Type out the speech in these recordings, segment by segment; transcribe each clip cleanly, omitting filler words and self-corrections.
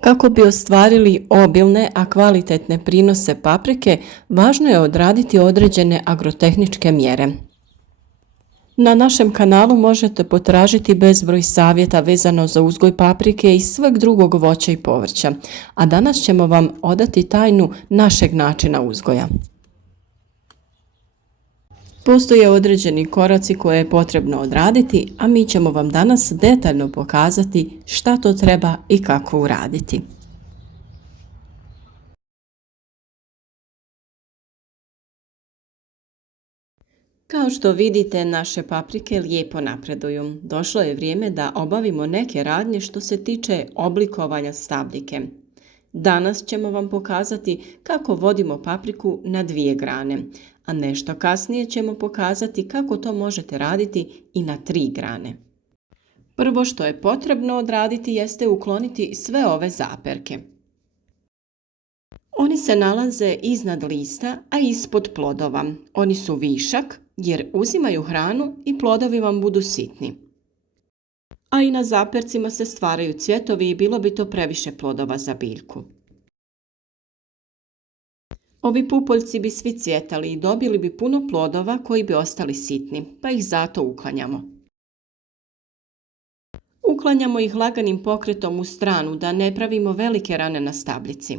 Kako bi ostvarili obilne, a kvalitetne prinose paprike, važno je odraditi određene agrotehničke mjere. Na našem kanalu možete potražiti bezbroj savjeta vezano za uzgoj paprike i sveg drugog voća i povrća, a danas ćemo vam odati tajnu našeg načina uzgoja. Postoje određeni koraci koje je potrebno odraditi, a mi ćemo vam danas detaljno pokazati šta to treba i kako uraditi. Kao što vidite, naše paprike lijepo napreduju. Došlo je vrijeme da obavimo neke radnje što se tiče oblikovanja stabljike. Danas ćemo vam pokazati kako vodimo papriku na 2 grane, a nešto kasnije ćemo pokazati kako to možete raditi i na 3 grane. Prvo što je potrebno odraditi jeste ukloniti sve ove zaperke. Oni se nalaze iznad lista, a ispod plodova. Oni su višak jer uzimaju hranu i plodovi vam budu sitni. A i na zapercima se stvaraju cvjetovi i bilo bi to previše plodova za biljku. Ovi pupoljci bi svi cvjetali i dobili bi puno plodova koji bi ostali sitni, pa ih zato uklanjamo. Uklanjamo ih laganim pokretom u stranu da ne pravimo velike rane na stabljici.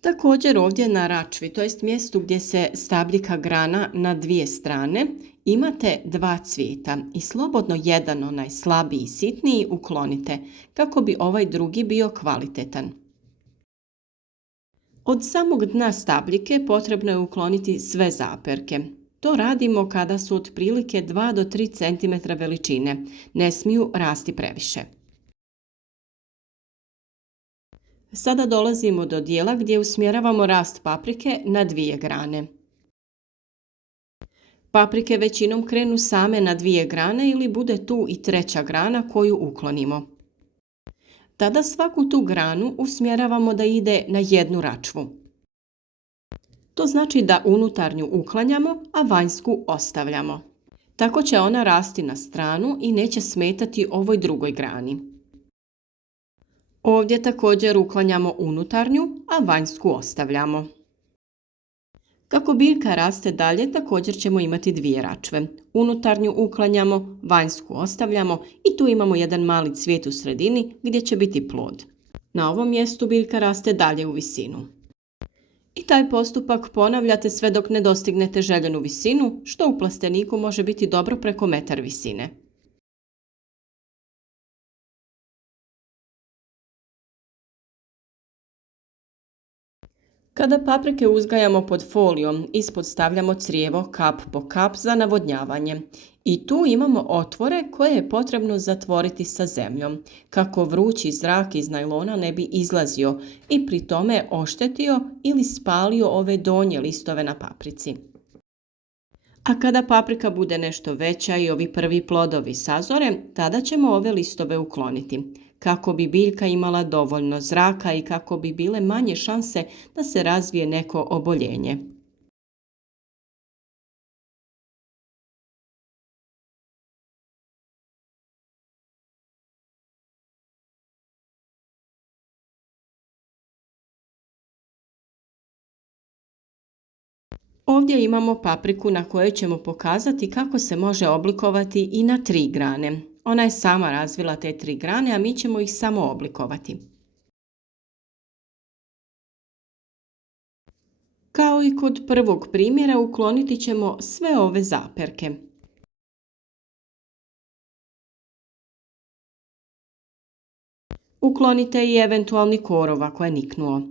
Također ovdje na račvi, to jest mjestu gdje se stabljika grana na 2 strane, imate 2 cvijeta i slobodno jedan, onaj slabiji i sitniji, uklonite kako bi ovaj drugi bio kvalitetan. Od samog dna stabljike potrebno je ukloniti sve zaperke. To radimo kada su otprilike 2 do 3 cm veličine, ne smiju rasti previše. Sada dolazimo do dijela gdje usmjeravamo rast paprike na 2 grane. Paprike većinom krenu same na 2 grane ili bude tu i 3. grana koju uklonimo. Tada svaku tu granu usmjeravamo da ide na 1 račvu. To znači da unutarnju uklanjamo, a vanjsku ostavljamo. Tako će ona rasti na stranu i neće smetati ovoj drugoj grani. Ovdje također uklanjamo unutarnju, a vanjsku ostavljamo. Kako biljka raste dalje, također ćemo imati 2 račve. Unutarnju uklanjamo, vanjsku ostavljamo i tu imamo jedan mali cvijet u sredini gdje će biti plod. Na ovom mjestu biljka raste dalje u visinu. I taj postupak ponavljate sve dok ne dostignete željenu visinu, što u plasteniku može biti dobro preko 1 visine. Kada paprike uzgajamo pod folijom, ispod stavljamo crijevo kap po kap za navodnjavanje. I tu imamo otvore koje je potrebno zatvoriti sa zemljom, kako vrući zrak iz najlona ne bi izlazio i pri tome oštetio ili spalio ove donje listove na paprici. A kada paprika bude nešto veća i ovi prvi plodovi sazore, tada ćemo ove listove ukloniti, kako bi biljka imala dovoljno zraka i kako bi bile manje šanse da se razvije neko oboljenje. Ovdje imamo papriku na kojoj ćemo pokazati kako se može oblikovati i na 3 grane. Ona je sama razvila te 3 grane, a mi ćemo ih samo oblikovati. Kao i kod prvog primjera, ukloniti ćemo sve ove zaperke. Uklonite i eventualni korov ako je niknuo.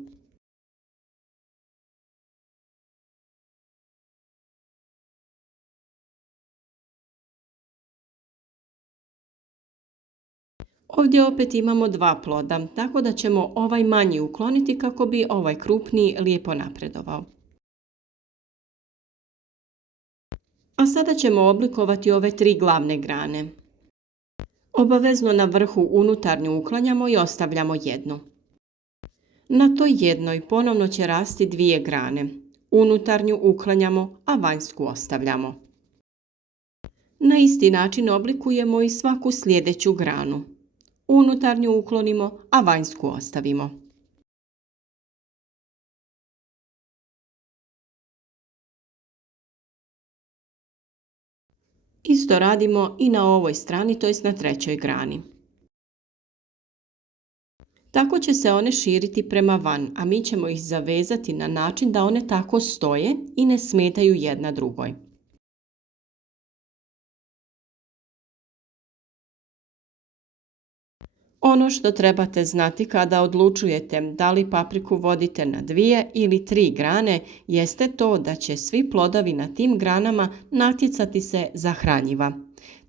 Ovdje opet imamo 2 ploda, tako da ćemo ovaj manji ukloniti kako bi ovaj krupniji lijepo napredovao. A sada ćemo oblikovati ove 3 glavne grane. Obavezno na vrhu unutarnju uklanjamo i ostavljamo jednu. Na toj jednoj ponovno će rasti 2 grane. Unutarnju uklanjamo, a vanjsku ostavljamo. Na isti način oblikujemo i svaku sljedeću granu. Unutarnju uklonimo, a vanjsku ostavimo. Isto radimo i na ovoj strani, to jest na trećoj grani. Tako će se one širiti prema van, a mi ćemo ih zavezati na način da one tako stoje i ne smetaju jedna drugoj. Ono što trebate znati kada odlučujete da li papriku vodite na 2 ili 3 grane jeste to da će svi plodovi na tim granama natjecati se za hranjiva.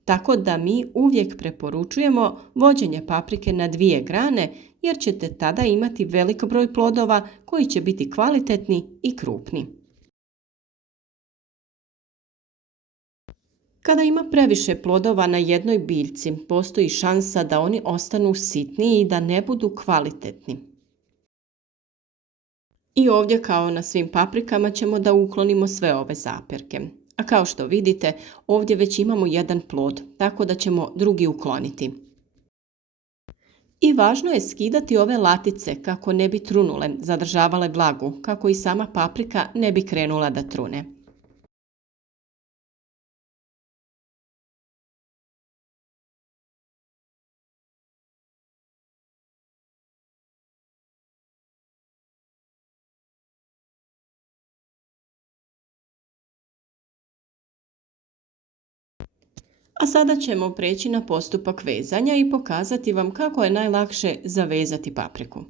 Tako da mi uvijek preporučujemo vođenje paprike na 2 grane jer ćete tada imati velik broj plodova koji će biti kvalitetni i krupni. Kada ima previše plodova na jednoj biljci, postoji šansa da oni ostanu sitni i da ne budu kvalitetni. I ovdje kao na svim paprikama ćemo da uklonimo sve ove zaperke. A kao što vidite, ovdje već imamo jedan plod, tako da ćemo drugi ukloniti. I važno je skidati ove latice kako ne bi trunule, zadržavale vlagu, kako i sama paprika ne bi krenula da trune. A sada ćemo preći na postupak vezanja i pokazati vam kako je najlakše zavezati papriku.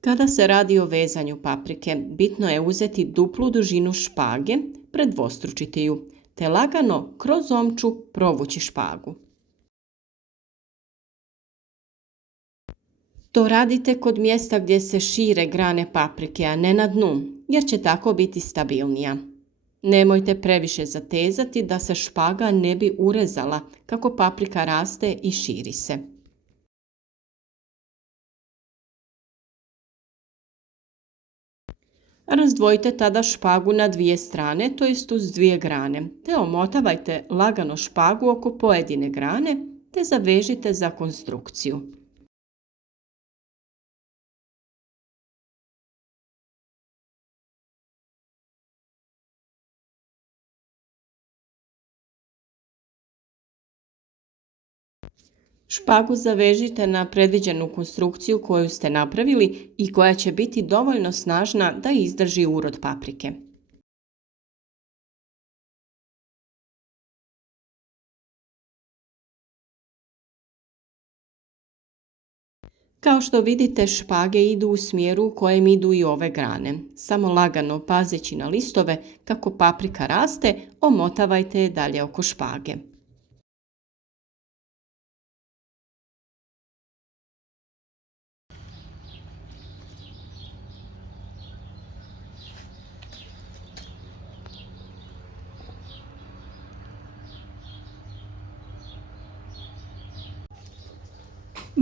Kada se radi o vezanju paprike, bitno je uzeti duplu dužinu špage, predvostručiti ju, te lagano kroz omču provući špagu. To radite kod mjesta gdje se šire grane paprike, a ne na dnu, jer će tako biti stabilnija. Nemojte previše zatezati da se špaga ne bi urezala kako paprika raste i širi se. Razdvojite tada špagu na 2 strane, to jest uz 2 grane, te omotavajte lagano špagu oko pojedine grane, te zavežite za konstrukciju. Špagu zavežite na predviđenu konstrukciju koju ste napravili i koja će biti dovoljno snažna da izdrži urod paprike. Kao što vidite, špage idu u smjeru u kojem idu i ove grane. Samo lagano pazeći na listove kako paprika raste, omotavajte je dalje oko špage.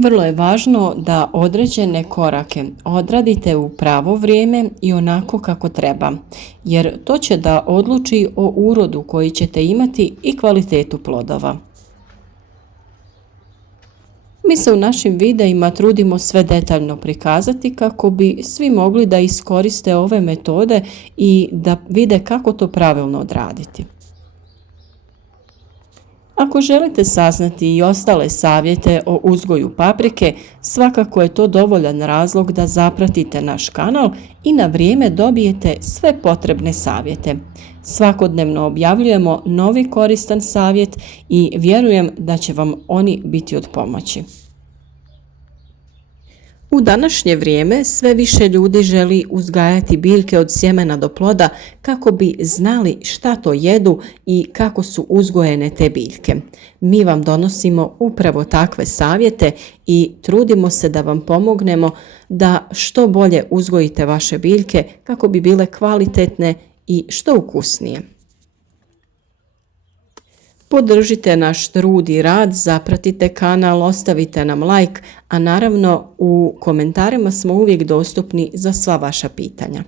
Vrlo je važno da određene korake odradite u pravo vrijeme i onako kako treba, jer to će da odluči o urodu koji ćete imati i kvalitetu plodova. Mi se u našim videima trudimo sve detaljno prikazati kako bi svi mogli da iskoriste ove metode i da vide kako to pravilno odraditi. Ako želite saznati i ostale savjete o uzgoju paprike, svakako je to dovoljan razlog da zapratite naš kanal i na vrijeme dobijete sve potrebne savjete. Svakodnevno objavljujemo novi koristan savjet i vjerujem da će vam oni biti od pomoći. U današnje vrijeme sve više ljudi želi uzgajati biljke od sjemena do ploda kako bi znali šta to jedu i kako su uzgojene te biljke. Mi vam donosimo upravo takve savjete i trudimo se da vam pomognemo da što bolje uzgojite vaše biljke kako bi bile kvalitetne i što ukusnije. Podržite naš trud i rad, zapratite kanal, ostavite nam like, a naravno u komentarima smo uvijek dostupni za sva vaša pitanja.